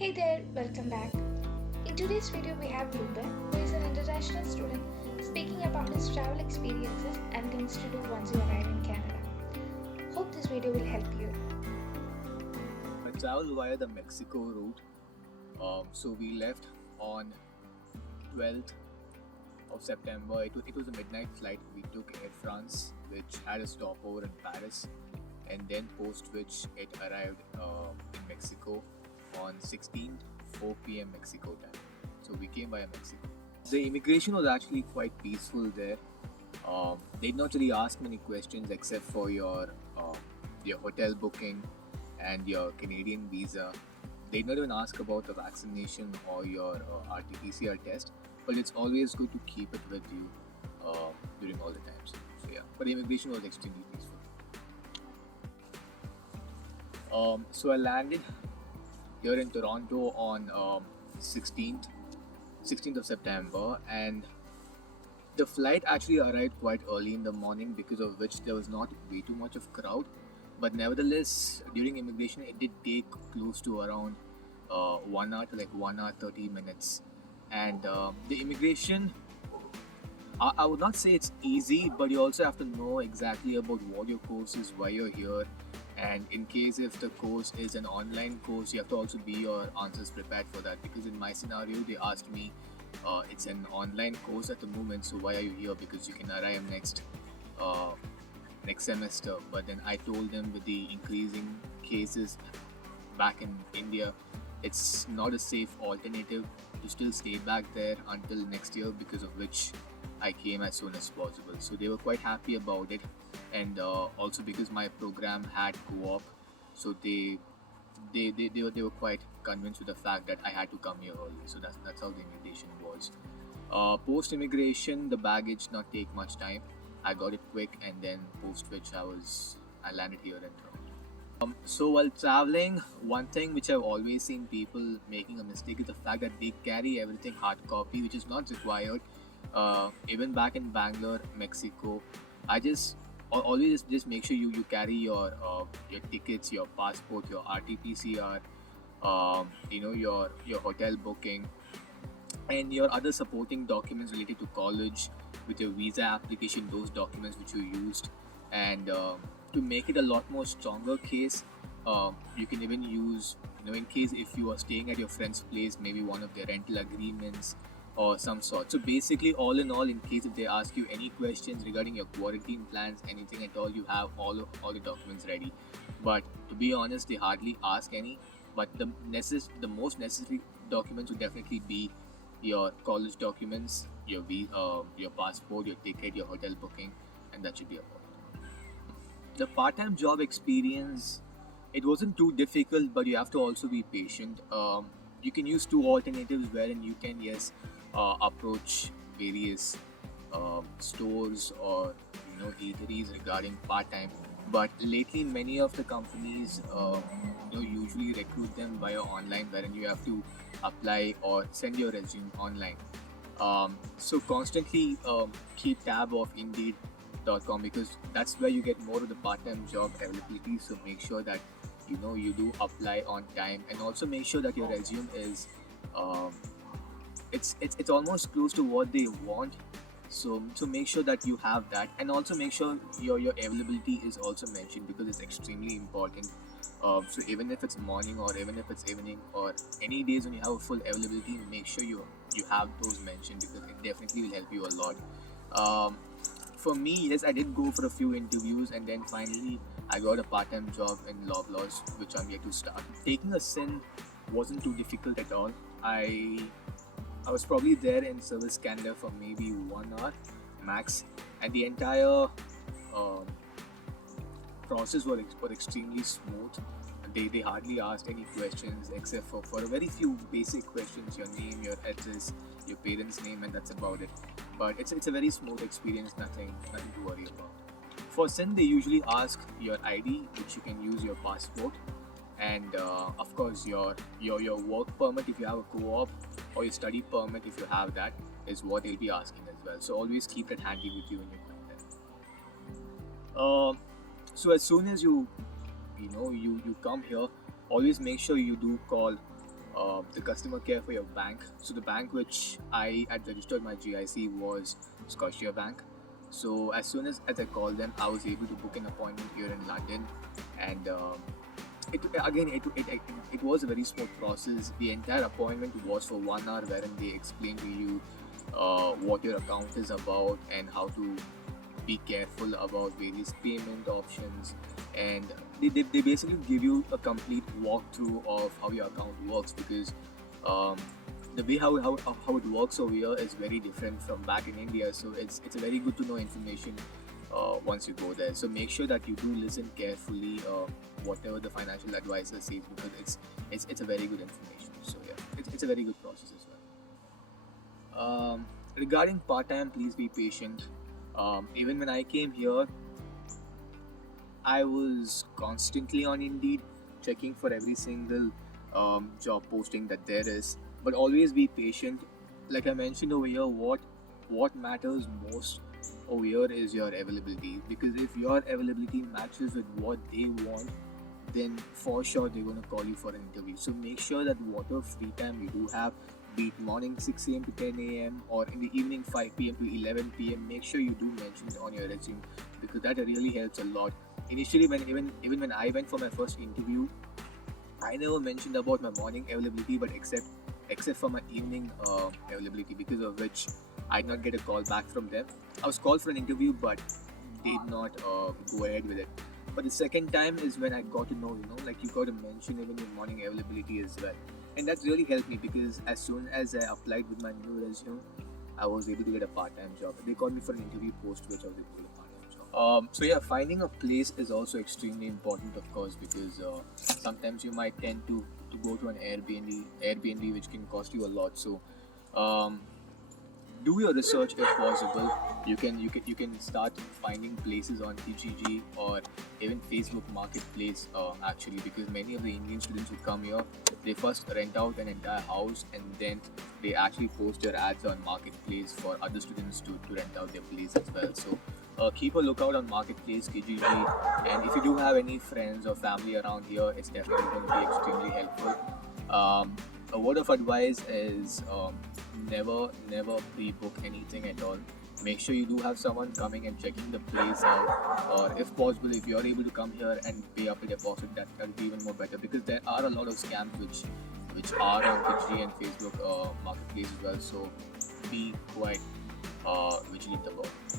Hey there, welcome back. In today's video, we have Ruben, who is an international student, speaking about his travel experiences and things to do once you arrive in Canada. Hope this video will help you. I traveled via the Mexico route. So we left on 12th of September. It was a midnight flight. We took Air France, which had a stopover in Paris, and then post which it arrived in Mexico on 16th 4 p.m. Mexico time. So we came via Mexico. The immigration was actually quite peaceful there. They did not really ask many questions except for your hotel booking and your Canadian visa. They did not even ask about the vaccination or your RT-PCR test, but it's always good to keep it with you during all the times. So yeah, but immigration was extremely peaceful. So I landed here in Toronto on 16th of September, and the flight actually arrived quite early in the morning, because of which there was not way too much of crowd. But nevertheless, during immigration, it did take close to around 1 hour to like 1 hour 30 minutes. And the immigration, I would not say it's easy, but you also have to know exactly about what your course is, why you're here. And in case if the course is an online course, you have to also be your answers prepared for that. Because in my scenario, they asked me, it's an online course at the moment, so why are you here? Because you can arrive next semester. But then I told them, with the increasing cases back in India, it's not a safe alternative to still stay back there until next year, because of which I came as soon as possible. So they were quite happy about it, and also because my program had co-op, so they were quite convinced with the fact that I had to come here early. So that's how the invitation was. Post immigration, the baggage not take much time. I got it quick, and then post which I landed here in Toronto. So while traveling, one thing which I've always seen people making a mistake is the fact that they carry everything hard copy, which is not required. Even back in Bangalore, Mexico, I just always just make sure you carry your tickets, your passport, your RT-PCR, your hotel booking, and your other supporting documents related to college, with your visa application, those documents which you used. And to make it a lot more stronger case, you can even use, in case if you are staying at your friend's place, maybe one of their rental agreements or some sort. So basically, all in all, in case if they ask you any questions regarding your quarantine plans, anything at all, you have all the documents ready. But to be honest, they hardly ask any. But the most necessary documents would definitely be your college documents, your passport, your ticket, your hotel booking, and that should be about it. The part-time job experience, it wasn't too difficult, but you have to also be patient. You can use two alternatives wherein you can approach various stores or eateries regarding part-time. But lately, many of the companies usually recruit them via online, wherein you have to apply or send your resume online. So constantly keep tab of Indeed.com, because that's where you get more of the part-time job availability. So make sure that you do apply on time, and also make sure that your resume is it's almost close to what they want. So make sure that you have that, and also make sure your availability is also mentioned, because it's extremely important. So even if it's morning, or even if it's evening, or any days when you have a full availability, make sure you have those mentioned, because it definitely will help you a lot. For me, yes, I did go for a few interviews, and then finally I got a part-time job in Loblaws, which I'm yet to start. Taking a SIN wasn't too difficult at all. I was probably there in Service Canada for maybe 1 hour max, and the entire process was extremely smooth. They hardly asked any questions except for a very few basic questions: your name, your address, your parents' name, and that's about it. But it's a very smooth experience, nothing to worry about. For SIN, they usually ask your ID, which you can use your passport, and of course your work permit if you have a co-op, or your study permit if you have that, is what they'll be asking as well. So always keep that handy with you when you're going there. So as soon as you come here, always make sure you do call the customer care for your bank. So the bank which I had registered my GIC was Scotia Bank. So as soon as I called them, I was able to book an appointment here in London, and it was a very smooth process. The entire appointment was for 1 hour, wherein they explained to you what your account is about and how to be careful about various payment options, and they basically give you a complete walkthrough of how your account works, because um, the way how it works over here is very different from back in India. So it's a very good to know information once you go there. So make sure that you do listen carefully whatever the financial advisor says, because it's a very good information. So yeah, it's a very good process as well. Regarding part time, please be patient. Even when I came here, I was constantly on Indeed, checking for every single job posting that there is. But always be patient. Like I mentioned over here, what matters most over here is your availability. Because if your availability matches with what they want, then for sure they're gonna call you for an interview. So make sure that whatever free time you do have, be it morning 6 a.m. to 10 a.m. or in the evening 5 p.m. to 11 p.m., make sure you do mention it on your resume, because that really helps a lot. Initially, even when I went for my first interview, I never mentioned about my morning availability, but except for my evening availability, because of which I did not get a call back from them. I was called for an interview, but did not go ahead with it. But the second time is when I got to know, like you got to mention even your morning availability as well, and that's really helped me, because as soon as I applied with my new resume, I was able to get a part-time job. They called me for an interview post, which I was able to get a part-time job. So yeah, finding a place is also extremely important, of course, because sometimes you might tend to go to an Airbnb, which can cost you a lot. So do your research if possible. You can start finding places on Kijiji or even Facebook Marketplace, actually, because many of the Indian students who come here, they first rent out an entire house, and then they actually post their ads on Marketplace for other students to rent out their place as well. So keep a lookout on Marketplace, Kijiji, and if you do have any friends or family around here, it's definitely going to be extremely helpful. A word of advice is never pre-book anything at all. Make sure you do have someone coming and checking the place out, or if possible, if you're able to come here and pay up a deposit, that will be even more better, because there are a lot of scams which are on Kijiji and Facebook Marketplace as well. So be quite vigilant about it.